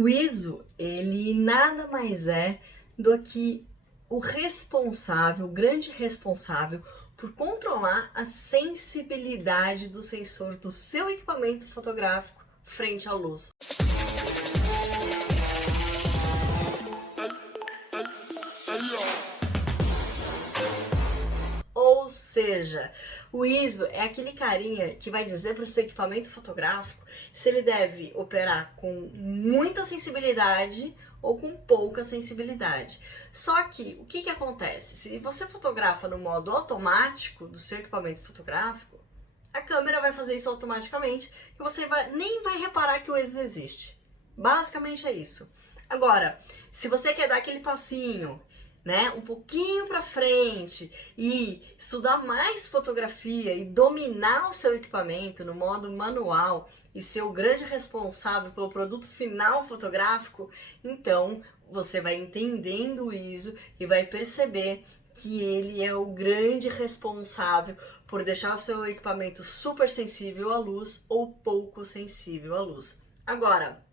O ISO, ele nada mais é do que o responsável, o grande responsável por controlar a sensibilidade do sensor do seu equipamento fotográfico frente à luz. Ou seja, o ISO é aquele carinha que vai dizer para o seu equipamento fotográfico se ele deve operar com muita sensibilidade ou com pouca sensibilidade. Só que o que acontece? Se você fotografa no modo automático do seu equipamento fotográfico, a câmera vai fazer isso automaticamente e você nem vai reparar que o ISO existe. Basicamente é isso. Agora, se você quer dar aquele passinho, né, um pouquinho para frente e estudar mais fotografia e dominar o seu equipamento no modo manual e ser o grande responsável pelo produto final fotográfico, então você vai entendendo o ISO e vai perceber que ele é o grande responsável por deixar o seu equipamento super sensível à luz ou pouco sensível à luz. Agora,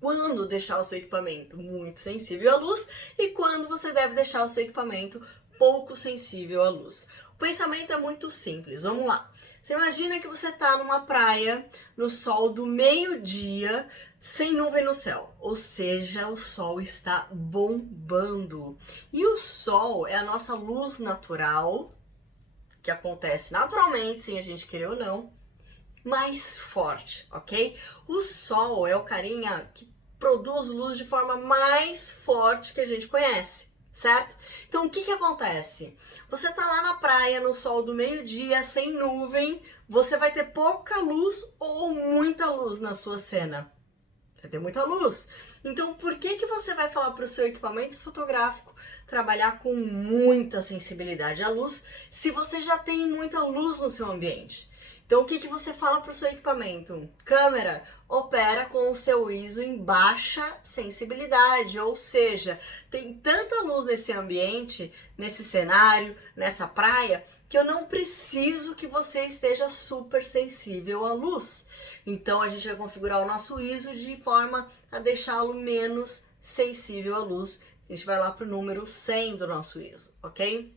quando deixar o seu equipamento muito sensível à luz e quando você deve deixar o seu equipamento pouco sensível à luz. O pensamento é muito simples, vamos lá. Você imagina que você está numa praia, no sol do meio-dia, sem nuvem no céu, ou seja, o sol está bombando. E o sol é a nossa luz natural, que acontece naturalmente, sem a gente querer ou não, mais forte, ok? O sol é o carinha que produz luz de forma mais forte que a gente conhece, certo? Então, o que acontece? Você tá lá na praia, no sol do meio-dia, sem nuvem, você vai ter pouca luz ou muita luz na sua cena? Vai ter muita luz. Então, por que você vai falar para o seu equipamento fotográfico trabalhar com muita sensibilidade à luz se você já tem muita luz no seu ambiente? Então, o que você fala para o seu equipamento? Câmera, opera com o seu ISO em baixa sensibilidade, ou seja, tem tanta luz nesse ambiente, nesse cenário, nessa praia, que eu não preciso que você esteja super sensível à luz. Então, a gente vai configurar o nosso ISO de forma a deixá-lo menos sensível à luz. A gente vai lá para o número 100 do nosso ISO, ok?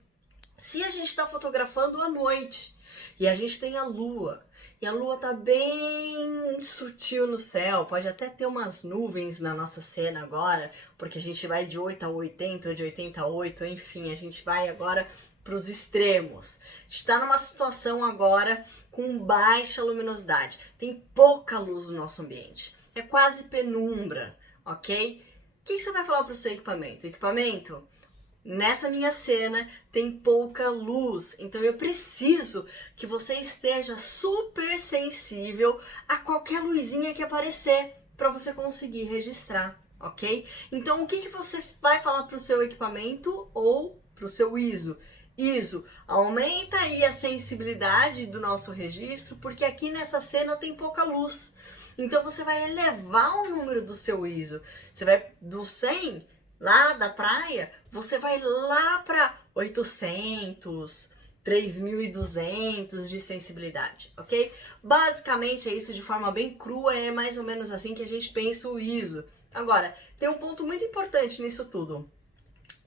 Se a gente está fotografando à noite, e a gente tem a lua, e a lua tá bem sutil no céu, pode até ter umas nuvens na nossa cena agora, porque a gente vai de 8 a 80, ou de 80 a 8, enfim, a gente vai agora para os extremos. A gente está numa situação agora com baixa luminosidade, tem pouca luz no nosso ambiente, é quase penumbra, ok? O que você vai falar para o seu equipamento? Equipamento? Nessa minha cena tem pouca luz, então eu preciso que você esteja super sensível a qualquer luzinha que aparecer para você conseguir registrar, ok? Então o que você vai falar para o seu equipamento ou para o seu ISO? ISO, aumenta aí a sensibilidade do nosso registro, porque aqui nessa cena tem pouca luz. Então você vai elevar o número do seu ISO, você vai do 100 lá da praia, você vai lá para 800, 3200 de sensibilidade, ok? Basicamente é isso, de forma bem crua, é mais ou menos assim que a gente pensa o ISO. Agora, tem um ponto muito importante nisso tudo.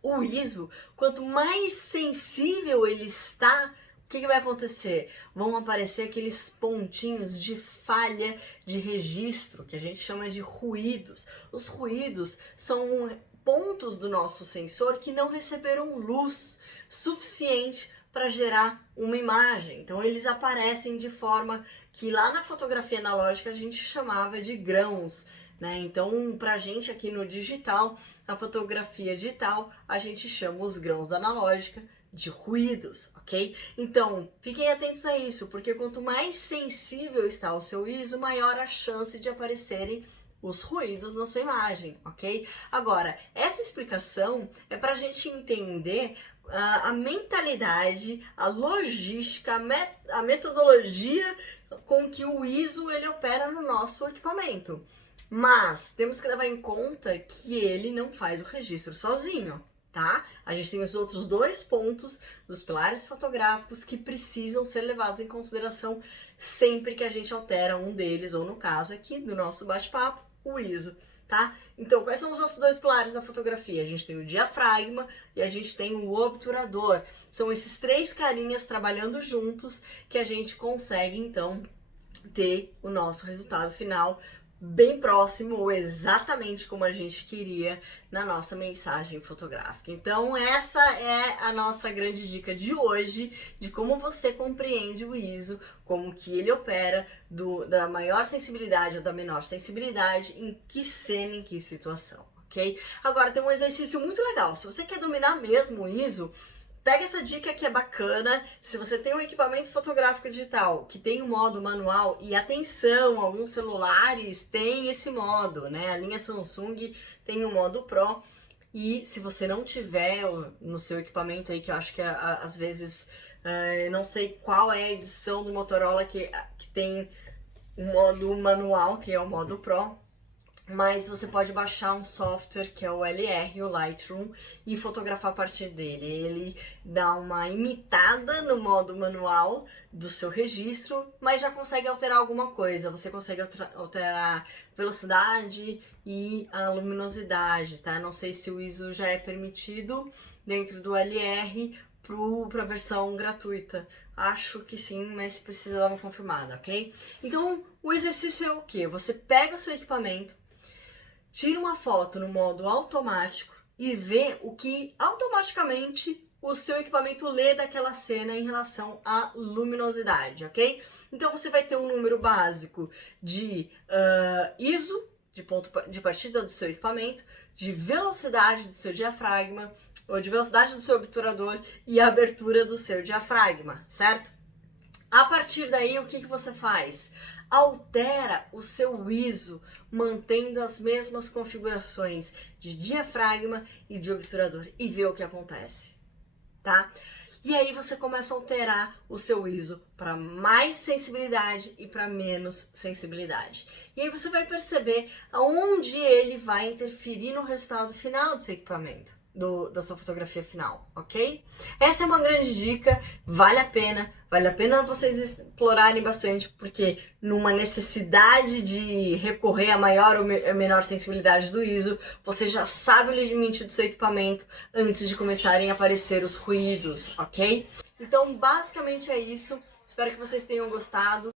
O ISO, quanto mais sensível ele está, o que vai acontecer? Vão aparecer aqueles pontinhos de falha de registro, que a gente chama de ruídos. Os ruídos são pontos do nosso sensor que não receberam luz suficiente para gerar uma imagem. Então eles aparecem de forma que lá na fotografia analógica a gente chamava de grãos, né? Então, pra gente aqui no digital, na fotografia digital, a gente chama os grãos da analógica de ruídos, ok? Então, fiquem atentos a isso, porque quanto mais sensível está o seu ISO, maior a chance de aparecerem os ruídos na sua imagem, ok? Agora, essa explicação é para a gente entender a mentalidade, a logística, a metodologia com que o ISO ele opera no nosso equipamento. Mas temos que levar em conta que ele não faz o registro sozinho, tá? A gente tem os outros dois pontos dos pilares fotográficos que precisam ser levados em consideração sempre que a gente altera um deles, ou no caso aqui do nosso bate-papo, o ISO. tá? Então, quais são os outros dois pilares da fotografia? A gente tem o diafragma e a gente tem o obturador. São esses três carinhas trabalhando juntos que a gente consegue, então, ter o nosso resultado final bem próximo ou exatamente como a gente queria na nossa mensagem fotográfica. Então essa é a nossa grande dica de hoje, de como você compreende o ISO, como que ele opera, da maior sensibilidade ou da menor sensibilidade, em que cena, em que situação, ok? Agora tem um exercício muito legal, se você quer dominar mesmo o ISO, pega essa dica que é bacana. Se você tem um equipamento fotográfico digital que tem um modo manual, e atenção, alguns celulares têm esse modo, né? A linha Samsung tem o modo Pro. E se você não tiver no seu equipamento aí, que eu acho que às vezes, não sei qual é a edição do Motorola que tem o modo manual, que é o modo Pro, mas você pode baixar um software que é o LR, o Lightroom, e fotografar a partir dele. Ele dá uma imitada no modo manual do seu registro, mas já consegue alterar alguma coisa. Você consegue alterar velocidade e a luminosidade, tá? Não sei se o ISO já é permitido dentro do LR para a versão gratuita. Acho que sim, mas precisa dar uma confirmada, ok? Então, o exercício é o quê? Você pega o seu equipamento, tira uma foto no modo automático e vê o que automaticamente o seu equipamento lê daquela cena em relação à luminosidade, ok? Então você vai ter um número básico de ISO, de ponto de partida do seu equipamento, de velocidade do seu diafragma, ou de velocidade do seu obturador e abertura do seu diafragma, certo? A partir daí, o que você faz? Altera o seu ISO, mantendo as mesmas configurações de diafragma e de obturador e vê o que acontece, tá? E aí você começa a alterar o seu ISO para mais sensibilidade e para menos sensibilidade. E aí você vai perceber aonde ele vai interferir no resultado final do seu equipamento, da sua fotografia final, ok? Essa é uma grande dica, vale a pena vocês explorarem bastante, porque numa necessidade de recorrer a maior ou menor sensibilidade do ISO, você já sabe o limite do seu equipamento antes de começarem a aparecer os ruídos, ok? Então, basicamente é isso. Espero que vocês tenham gostado.